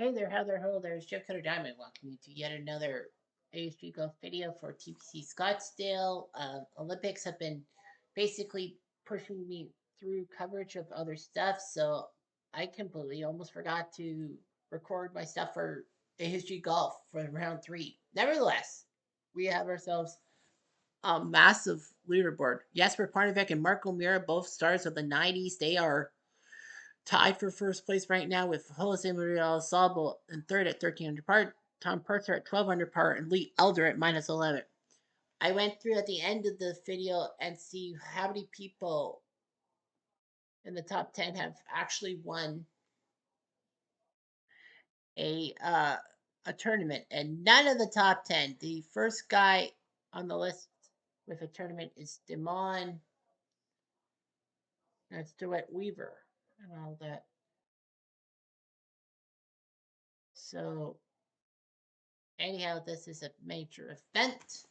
Hey there, how there, hello there, it's Jeff Cutter Diamond. Welcome you to yet another ASG Golf video for TPC Scottsdale. Olympics have been basically pushing me through coverage of other stuff, so I completely almost forgot to record my stuff for ASG Golf for round 3. Nevertheless, we have ourselves a massive leaderboard. Jesper Parnevik and Marco Mira, both stars of the 90s. They are tied for first place right now with Jose Maria Sabo in third at 1300 par, Tom Purser at 1200 par, and Lee Elder at minus 11. I went through at the end of the video and see how many people in the top 10 have actually won a uh, a tournament, and none of the top 10. The first guy on the list with a tournament is Damon. That's DeWitt Weaver and all that. So anyhow, this is a major event.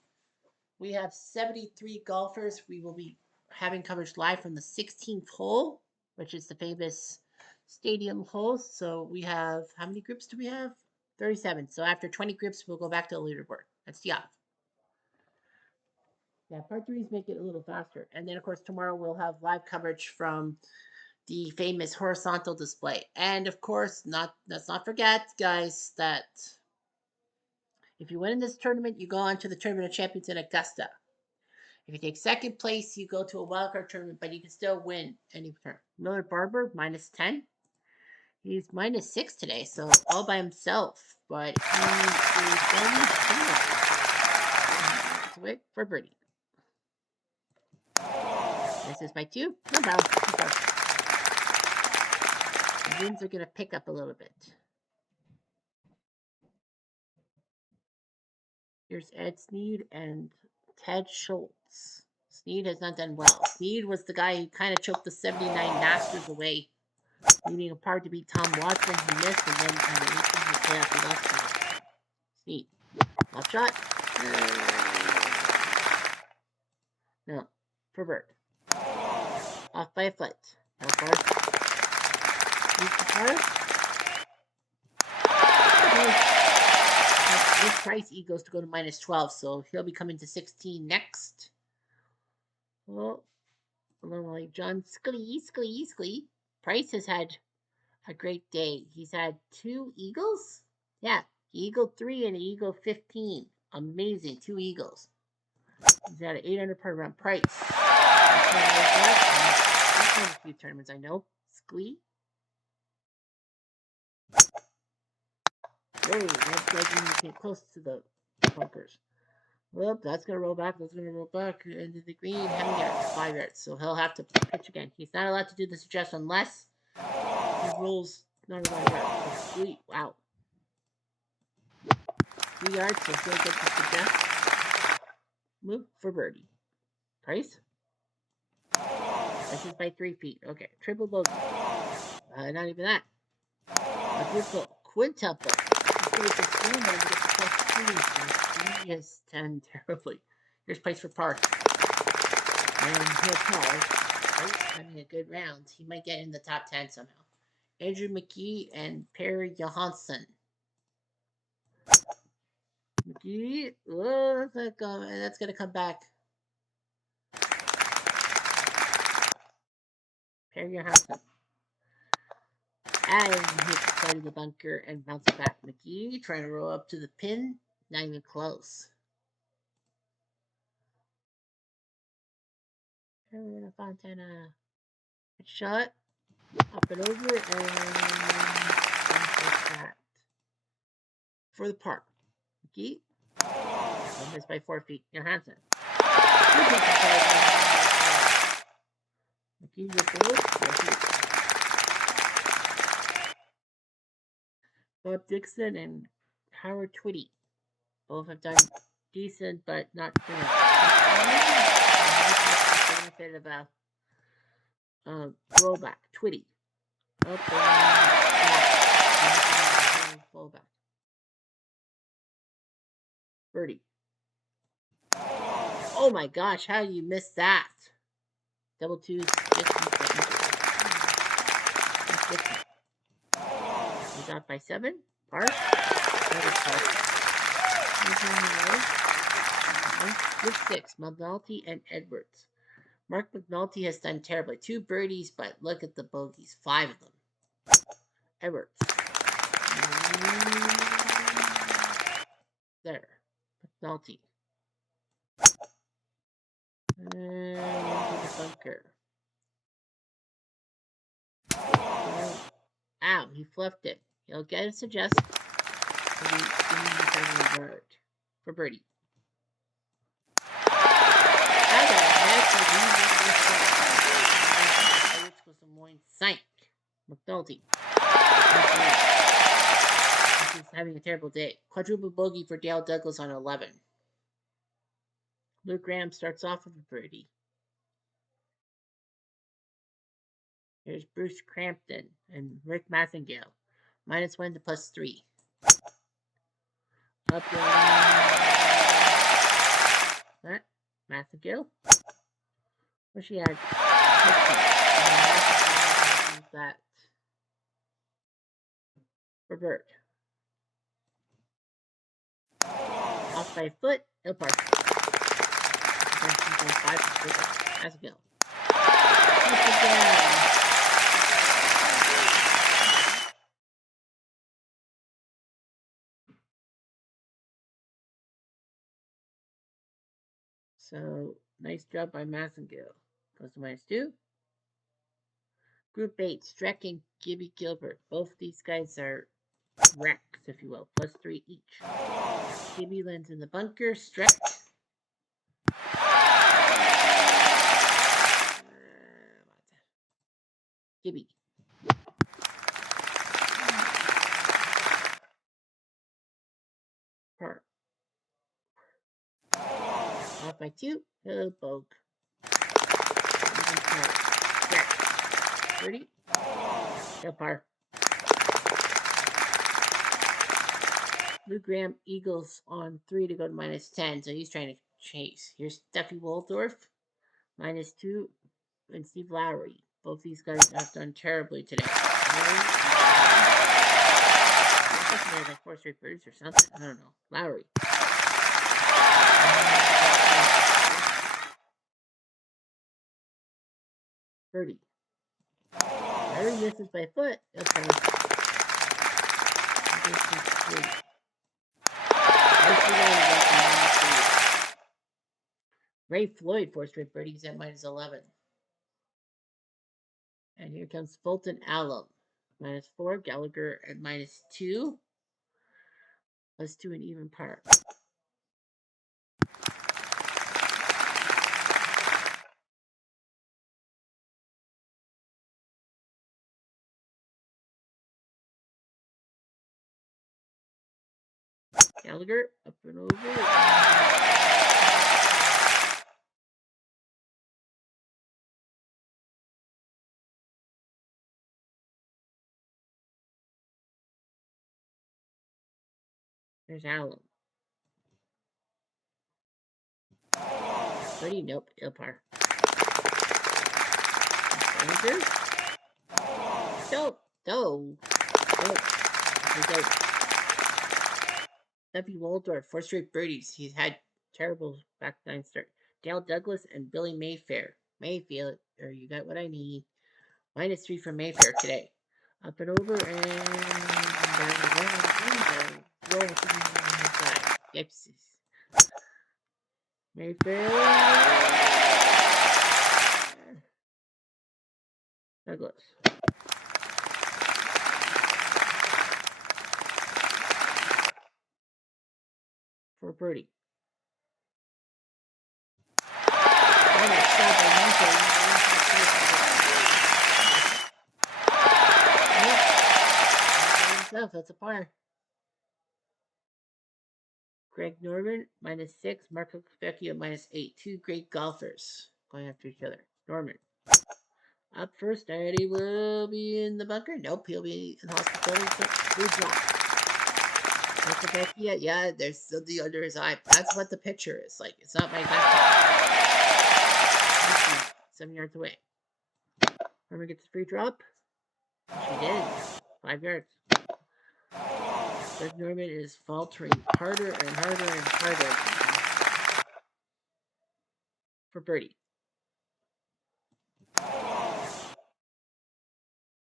We have 73 golfers. We will be having coverage live from the 16th hole, which is the famous stadium hole. So we have, how many groups do we have? 37. So after 20 groups, we'll go back to the leaderboard. That's the off. Yeah, part threes make it a little faster. And then, of course, tomorrow we'll have live coverage from the famous horizontal display. And of course, let's not forget, guys, that if you win in this tournament, you go on to the Tournament of Champions in Augusta. If you take second place, you go to a wildcard tournament, but you can still win any turn. Miller Barber, minus 10. He's minus 6 today, so all by himself. But he is going to wait for birdie. This is by 2. No bounce. The winds are going to pick up a little bit. Here's Ed Sneed and Ted Schultz. Sneed has not done well. Sneed was the guy who kind of choked the 79 Masters away, leading a par to beat Tom Watson. He missed, and then he lost. Sneed. Left shot. No. For bird. Off by a foot. No fourth. This Price E goes to go to minus 12, so he'll be coming to 16 next. Well, like John Sclee. Price has had a great day. He's had 2 eagles. Yeah, eagle 3 and eagle 15. Amazing, 2 eagles. He's had an 800 par round. Price. I've won a few tournaments, I know. Sclee. Whoa, that's like when you get close to the bunkers. Well, that's going to roll back. That's going to roll back into the green. How many yards? 5 yards. So he'll have to pitch again. He's not allowed to do the suggest unless he rolls not allowed yards. So sweet. Wow. 3 yards. So he'll get the suggest. Move for birdie. Price? This is by 3 feet. Okay. Triple bogey. Not even that. Quadruple. Quintuple. He has 10 terribly. Here's place for par. And he'll par. Right? Having a good round. He might get in the top 10 somehow. Andrew McGee and Perry Johansson. McGee. Oh, that's going to come back. Perry Johansson. And hits the side of the bunker and bounces back. McGee trying to roll up to the pin. Not even close. Carolina Fontana. Good shot. Up and over and that. For the par. McGee. And missed by 4 feet. Johansson. McGee with the Bob Dixon and Howard Twitty. Both have done decent, but not good. Benefit of a rollback. Twitty. Up and back. Rollback. Birdie. Oh my gosh, how do you miss that? Double twos. He's out by 7. Par. Another par. Group 6, McNulty and Edwards. Mark McNulty has done terribly. 2 birdies, but look at the bogeys. 5 of them. Edwards. There. McNulty. And into the bunker. Ow, he fluffed it. He'll get us a just. For birdie. How the heck did he miss this shot? Edwards was the morning sank. McNulty. He's having a terrible day. Quadruple bogey for Dale Douglas on 11. Luke Graham starts off with a birdie. Here's Bruce Crampton and Rick Mathengale. -1 to +3. Up that Mathengale. Where she had that for Bert. Off by a foot, no par. Mathengale. So, nice job by Mathengale. Goes to -2. Group 8, Streck and Gibby Gilbert. Both these guys are wrecks, if you will. +3 each. Gibby lands in the bunker. Streck. Gibby. Par. Off by 2. Hello, Bogue. Streck. 30. No par. Luke Graham Eagles on 3 to go to -10, so he's trying to chase. Here's Steffi Waldorf, -2, and Steve Lowry. Both these guys have done terribly today. There's like 4 straight birds or something. I don't know. Lowry. Birdie. Lowry misses by a foot. Okay. Ray Floyd, 4 straight birdies at -11. And here comes Fulton Alum, -4. Gallagher at -2. +2 an even par. Gallagher up and over. There's Allen. Birdie, nope, no par. Gallagher. Don't. Steffi Waldorf, 4 straight birdies. He's had terrible back 9 start. Dale Douglas and Billy Mayfair. Mayfield, or you got what I need. -3 for Mayfair today. Up and over and down. Roll to the side. Gypsies. Mayfair. Douglas. For birdie. That's a par. Greg Norman, -6. Marco Capecchio, -8. 2 great golfers going after each other. Norman. Up first, Eddie will be in the bunker. Nope, he'll be in hospital. Blue drop. Marco Capecchio, yeah, there's something under his eye. That's what the picture is like. It's not my back. 7 yards away. Norman gets a free drop. She did. 5 yards. Greg Norman is faltering harder and harder and harder for birdie.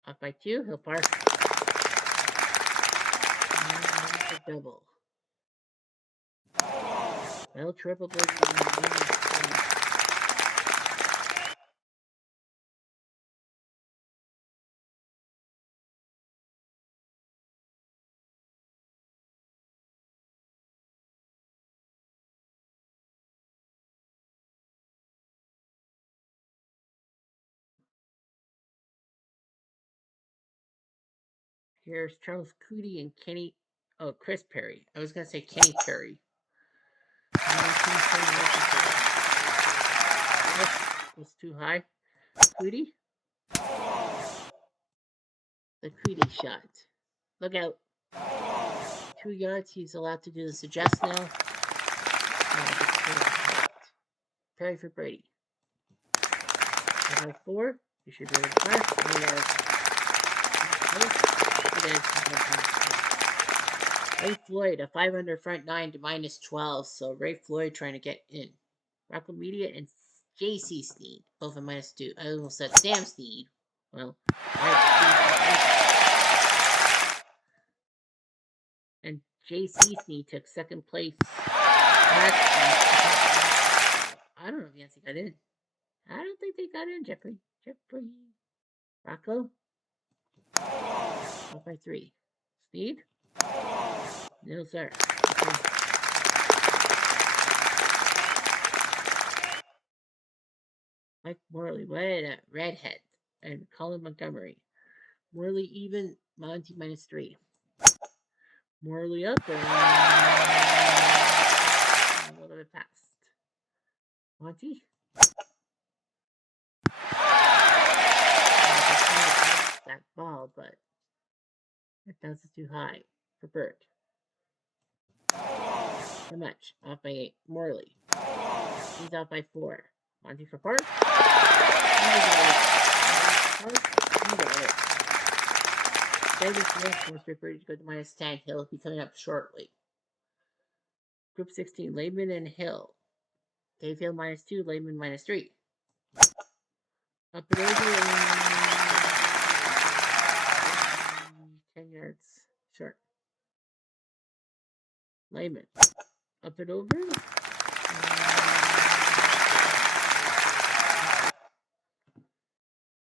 Off by 2, he'll par. And a double. Well, triple bogey. Here's Charles Cootie and Kenny. Oh, Chris Perry. I was going to say Kenny Perry. Was too high. Cootie. The Cootie shot. Look out. 2 yards. He's allowed to do the suggest now. Perry for Brady. 4. You should be able to fire. Ray Floyd, a 500 front 9 to -12. So Ray Floyd trying to get in. Rocco Media and JC Sneed, both at -2. I almost said Sam Sneed. Well, and JC Sneed took second place. I don't know if Yancey got in. I don't think they got in, Jeffrey. Rocco? Off by 3. Sneed? No, sir. Okay. Mike Morley, what a redhead. And Colin Montgomery. Morley even, Monty -3. Morley up and a little bit past. Monty? That ball, but that bounces too high for Bert. Too much. Off by 8. Morley. He's off by 4. Monty for Park. David Smith forced Ripper to go to -10. Hill will be coming up shortly. Group 16, Lehman and Hill. Dave Hill -2, Lehman -3. Up and over and 10 yards short. Lehman. Up and over.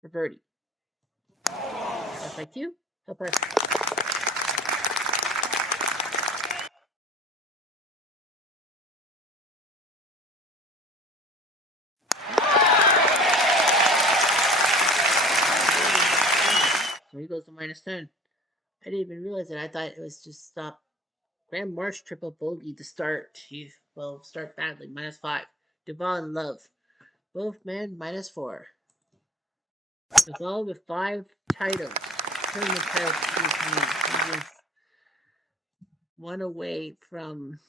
For birdie. Off by 2. Hill Park. So he goes to -10. I didn't even realize it. I thought it was just stop. Graham Marsh triple bogey to start. He will start badly. -5. Duvall and Love. Both men -4. Duvall with 5 titles. Tournament titles to his name. He was 1 away from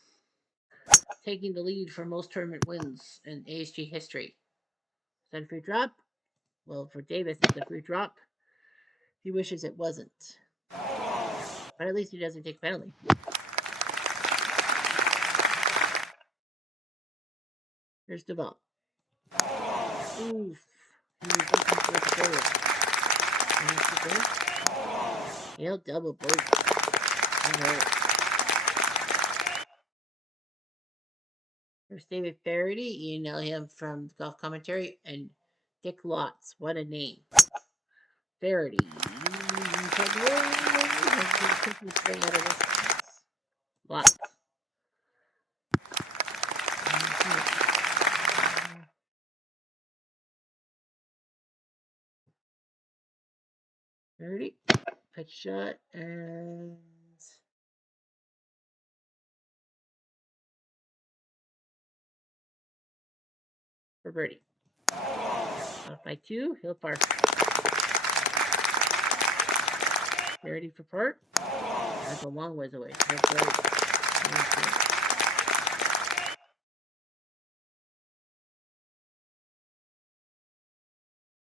taking the lead for most tournament wins in ASG history. Is that a free drop? Well, for Davis, it's a free drop. He wishes it wasn't. But at least he doesn't take penalty. Here's Duvall. Oof. He was looking for the goal. He'll double bogey. There's David Faraday. You know him from Golf Commentary. And Dick Lotz. What a name. Faraday. Lotz. Faraday. Pitch shot and for birdie. Off by 2, Hill Park. Faraday for Park. That's a long ways away.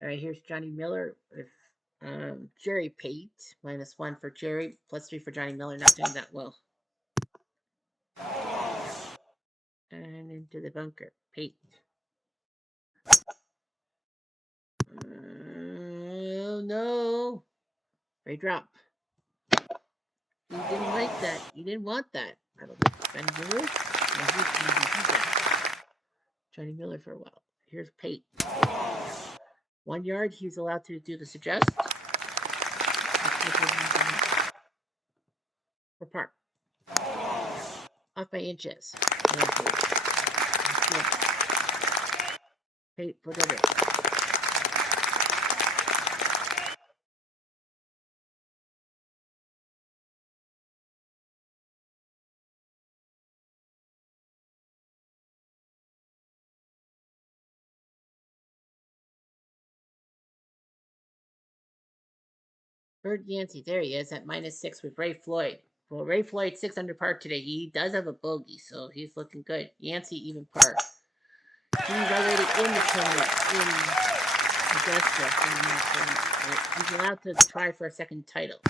All right, here's Johnny Miller with Jerry Pate, -1 for Jerry, +3 for Johnny Miller, not doing that well. And into the bunker, Pate. Oh no! Great drop. You didn't like that. You didn't want that. I don't think Ben Miller. Johnny Miller for a while. Here's Pate. 1 yard. He's allowed to do the suggest. For par. Off by inches. Pate for double. Bert Yancey, there he is at -6 with Ray Floyd. Well, Ray Floyd 6 under par today. He does have a bogey, so he's looking good. Yancey even par. He's already in the tournament in Augusta. He's allowed to try for a second title.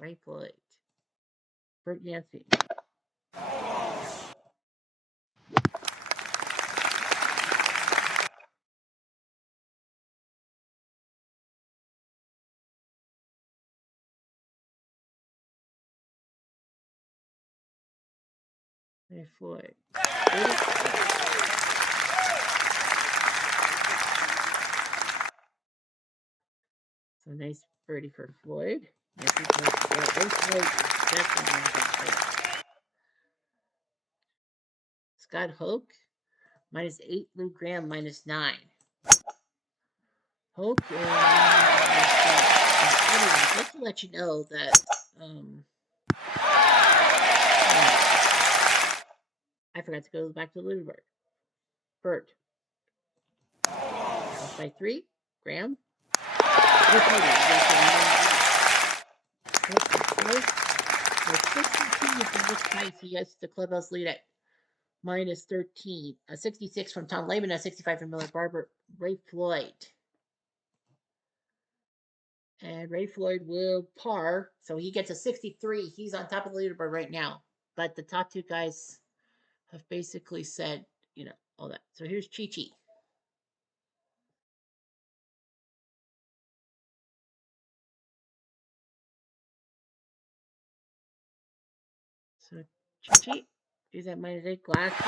Ray Floyd. Bert Yancey. Ray Floyd. So nice birdie for Floyd. Ray Floyd is definitely going to get Scott Hoke, -8. Lou Graham, -9. Hope anyway, just to let you know that I forgot to go back to the leaderboard. Bert. Off by 3. Graham. With 62 from this price, he gets the clubhouse lead at -13. 66 from Tom Lehman, 65 from Miller Barber. Ray Floyd. And Ray Floyd will par, so he gets a 63. He's on top of the leaderboard right now. But the top 2 guys have basically said, all that. So here's Chi-Chi. So Chi-Chi is at -8. Glassman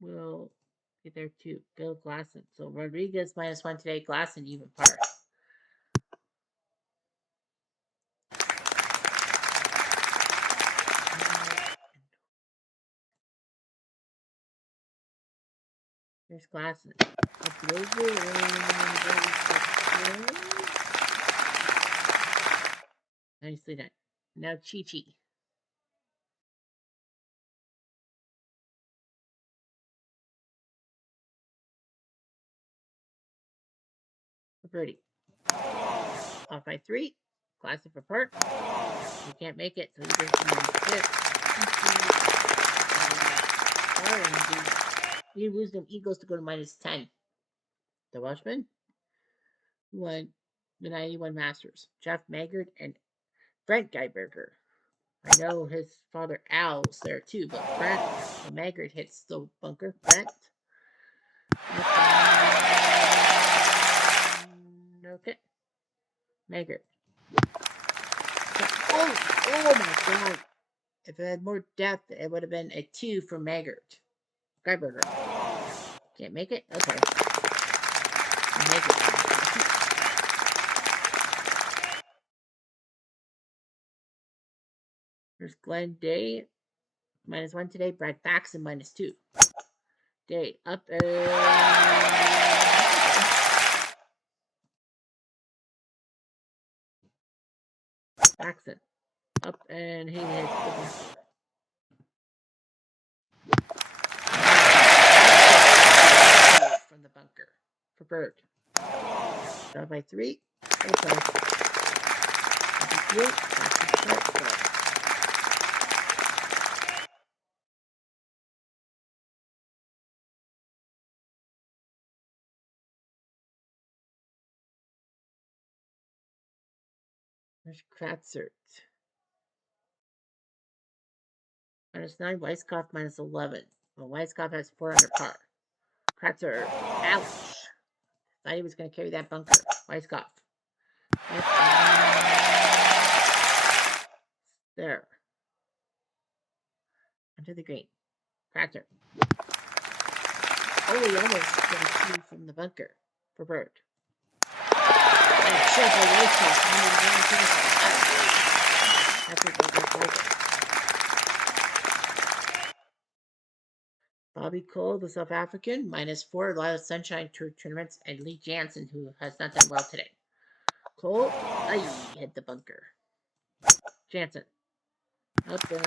will get there too. Go Glasson. So Rodriguez -1 today. Glasson even par. Here's Glasson. Nicely done. Now Chi-Chi. Birdie. Off by 3. Glasson for par. He can't make it, so he goes to -6. He loses them. Eagles to go to -10. The Welshman won the 91 Masters. Jeff Maggard and Brent Geiberger. I know his father Al's there too, but Brent Maggard hits the bunker. Brent. Okay. Maggard. Oh my God. If it had more depth, it would have been a 2 for Maggard. Geiberger. Can't make it? Okay. Make it. Here's Glenn Day. -1 today. Brad Faxon -2. Day up and Faxon. Up and he hits the bunker. From the bunker for Bird. Down by 3. Okay. There's Kratzert. -9, Weisskopf -11. Well, Weisskopf has 4 under par. Kratzer, ouch. Thought he was going to carry that bunker. Weisskopf. Yep. There. Onto the green. Kratzer. Oh, he almost got a 2 from the bunker for bird. And triple Weisskopf. 119. That's what they go. Bobby Cole, the South African, -4, a lot of Sunshine Tour tournaments, and Lee Jansen, who has not done well today. Cole, hit the bunker. Jansen, up and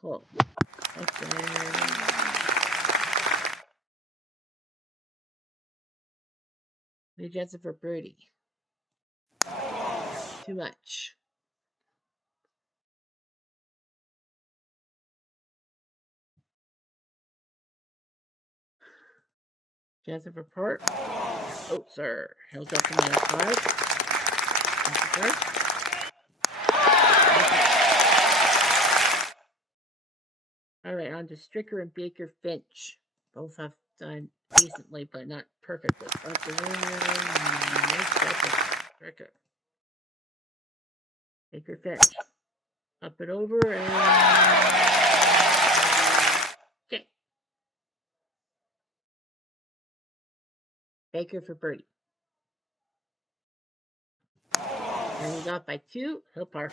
Cole, up and Lee Jansen for birdie. Too much. Jansen for part. Oh, sir. He'll drop to -5. All right, on to Stricker and Baker Finch. Both have done decently, but not perfectly. Up and Stricker. Baker Finch. Up and over and okay. Baker for birdie. And he's off by 2. He'll par.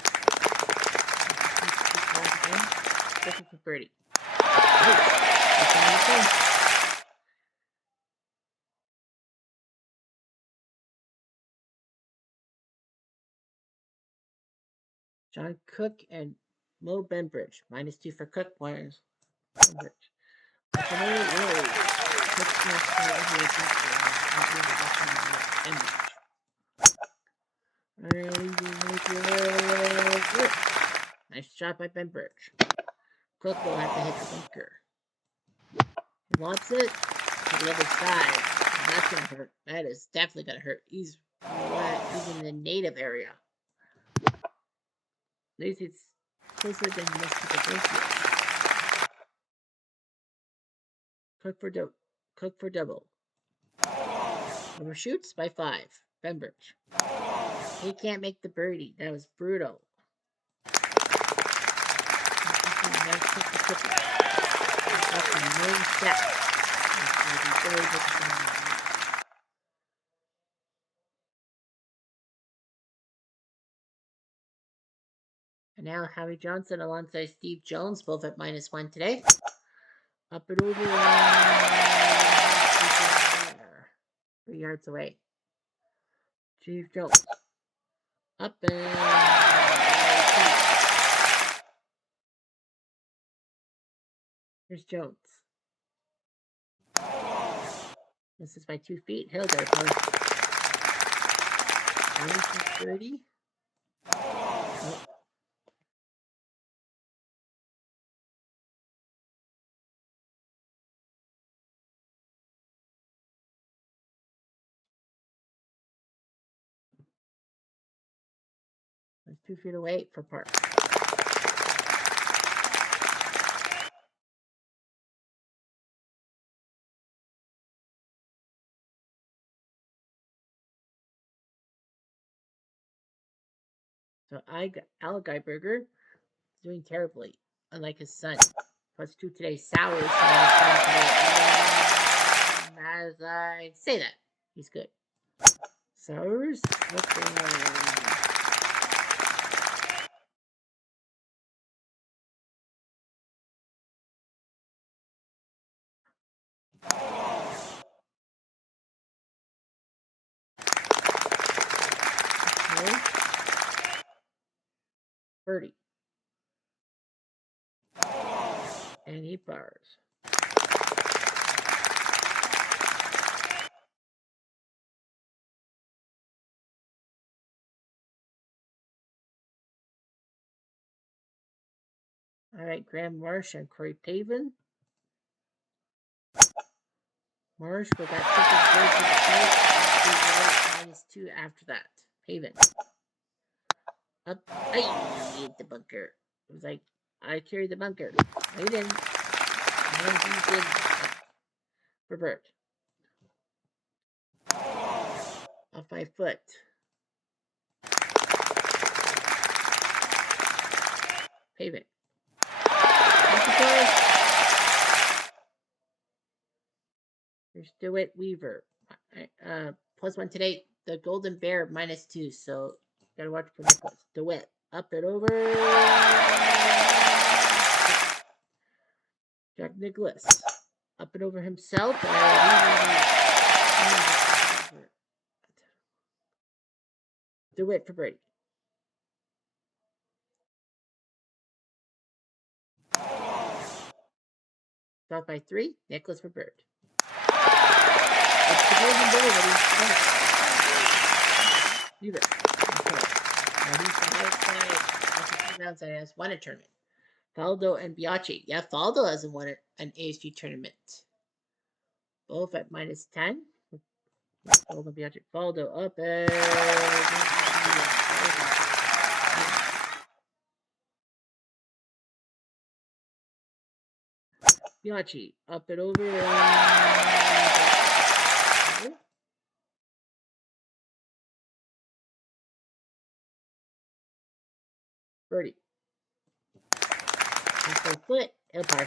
Baker for birdie. John Cook and Mo Benbridge. -2 for Cook. -1 Benbridge. Nice shot by Benbridge. Cook will have to hit the bunker. He wants it to the other side. That's going to hurt. That is definitely going to hurt. He's in the native area. At least it's closer than most people think it is. Cook for double. Overshoots by 5. Benbridge. He can't make the birdie. That was brutal. And now Howie Johnson alongside Steve Jones, both at -1 today. Up and over and 3 yards away. Steve Jones. Up and here's Jones. This is by 2 feet. He'll go for 30. Oh. It's 2 feet away for par. So Al Geiberger doing terribly, unlike his son. +2 today. Sowers as I say that, he's good. Sowers. Birdie. And he bars. All right, Graham Marsh and Corey Pavin. Marsh with that triple -2 after that. Haven. Up. I hit the bunker. It was like, I carried the bunker. I didn't. And he did revert. Off 5 foot. Pavement. Here's DeWitt Weaver. +1 today. The Golden Bear -2. So gotta watch for Nicholas. DeWitt. Up and over. Jack Nicholas. Up and over himself. DeWitt for birdie. South by 3. Nicholas for bird. It's the Golden Bear, Weaver. Now he's the highest guy after 2 rounds that has won a tournament. Faldo and Biaggi. Yeah, Faldo hasn't won an ASG tournament. Both at -10. Faldo Biaggi. Faldo up and Biaggi up and over. Birdie. Half a foot. Empire.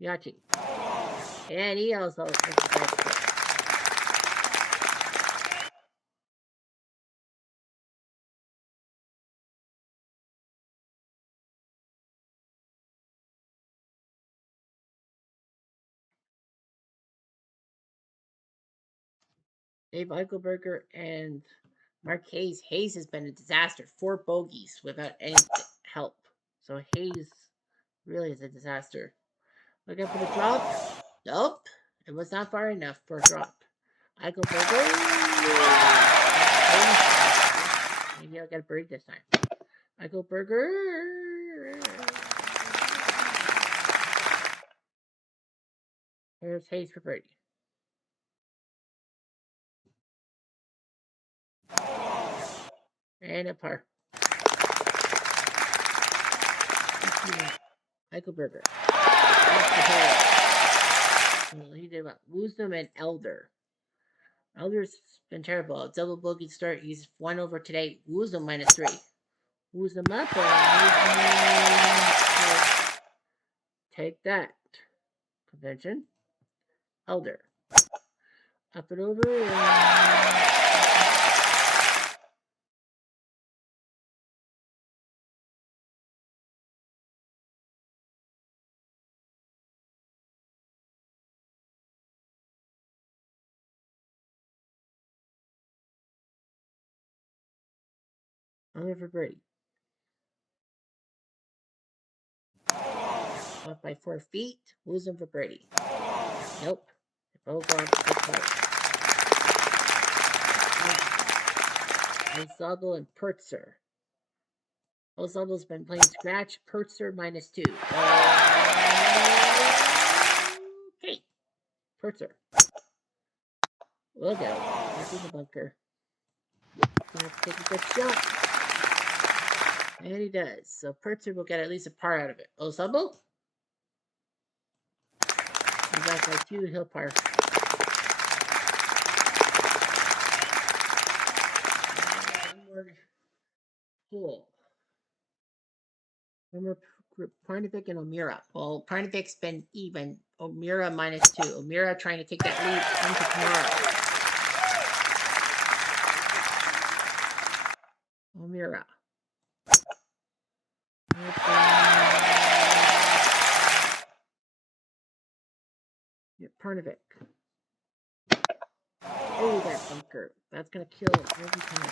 Biaggi. And he also Dave Eichelberger and Mark Hayes. Hayes has been a disaster. 4 bogeys without any help. So Hayes really is a disaster. Looking for the drop. Nope. It was not far enough for a drop. Eichelberger. Maybe I'll get a birdie this time. Eichelberger. Here's Hayes for birdie. And a par. Eichelberger. He did what? Wisdom and Elder. Elder's been terrible. Double bogey start. He's 1 over today. Wisdom -3. Wisdom up and take that. Convention. Elder. Up and over. Elder for birdie. Off by 4 feet. Wisdom for birdie. Nope. Both off Ensemble and Pertzer. Ensemble's been playing scratch. Pertzer -2. Okay. Pertzer. Look out. That's in the bunker. Gonna have to take a good shot. And he does. So Pertzer will get at least a par out of it. Ensemble? He's off by 2. He'll par. One more hole. Remember Parnevik and O'Meara. Well, Parnevik's been even. O'Meara -2. O'Meara trying to take that lead into tomorrow. O'Meara. Parnevik. Oh, that bunker. That's going to kill every time.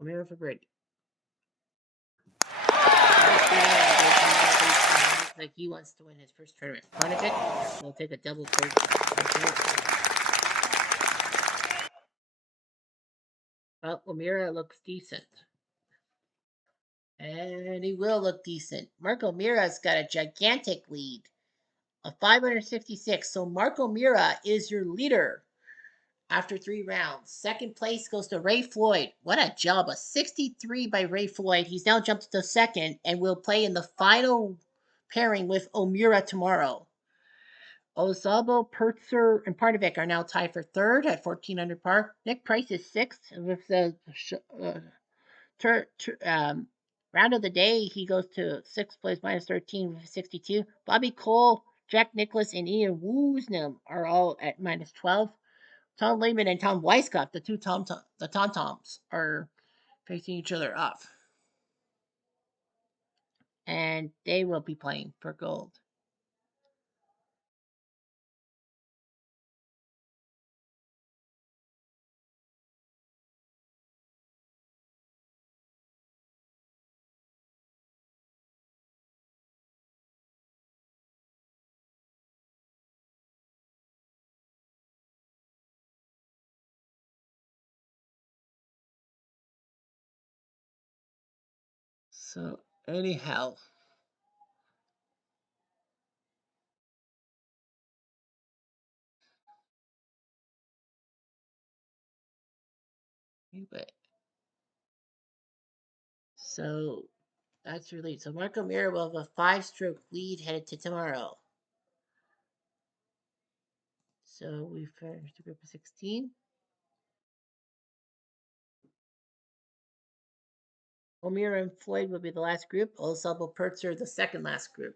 O'Meara for birdie. Like he wants to win his first tournament. Panovich will take a double third. Well, O'Meara looks decent. And he will look decent. Mark O'Meara's got a gigantic lead of 566. So Mark O'Meara is your leader after 3 rounds. Second place goes to Ray Floyd. What a job. A 63 by Ray Floyd. He's now jumped to second and will play in the final pairing with O'Meara tomorrow. Ozabo, Pertzer, and Parnovic are now tied for third at 14 under par. Nick Price is sixth with the round of the day. He goes to sixth place minus 13 with 62. Bobby Cole, Jack Nicklaus, and Ian Woosnam are all at minus 12. Tom Lehman and Tom Weisskopf, the two Tom-Toms, are facing each other off. And they will be playing for gold. So, anyhow. But so that's your lead. So Marco Mira will have a 5-stroke lead headed to tomorrow. So we finished the group of 16. O'Meara and Floyd will be the last group. Olazabo Pertzer the second last group.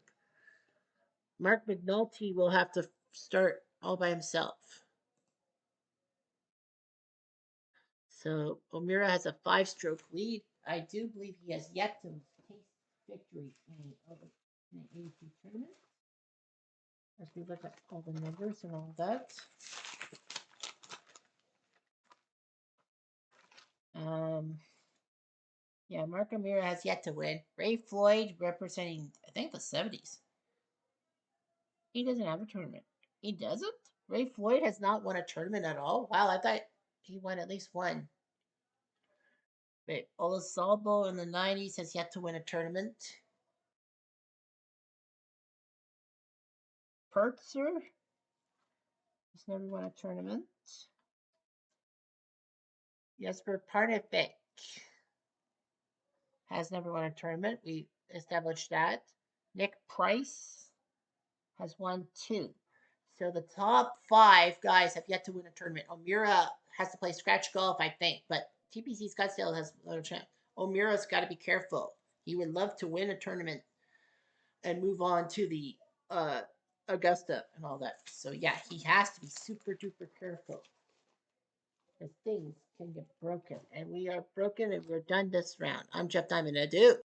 Mark McNulty will have to start all by himself. So O'Meara has a 5-stroke lead. I do believe he has yet to taste victory in an ASG tournament. As we look at all the numbers and all that. Yeah, Mark O'Meara has yet to win. Ray Floyd representing, I think, the 70s. He doesn't have a tournament. He doesn't? Ray Floyd has not won a tournament at all? Wow, I thought he won at least one. But Olasalbo in the 90s has yet to win a tournament. Pertzer has never won a tournament. Jesper Parnevik has never won a tournament. We established that. Nick Price has won 2. So the top 5 guys have yet to win a tournament. O'Meara has to play scratch golf, I think, but TPC Scottsdale has no chance. O'Meara's got to be careful. He would love to win a tournament and move on to the Augusta and all that. So yeah, he has to be super duper careful. Because things can get broken. And we are broken and we're done this round. I'm Jeff Diamond. Adieu.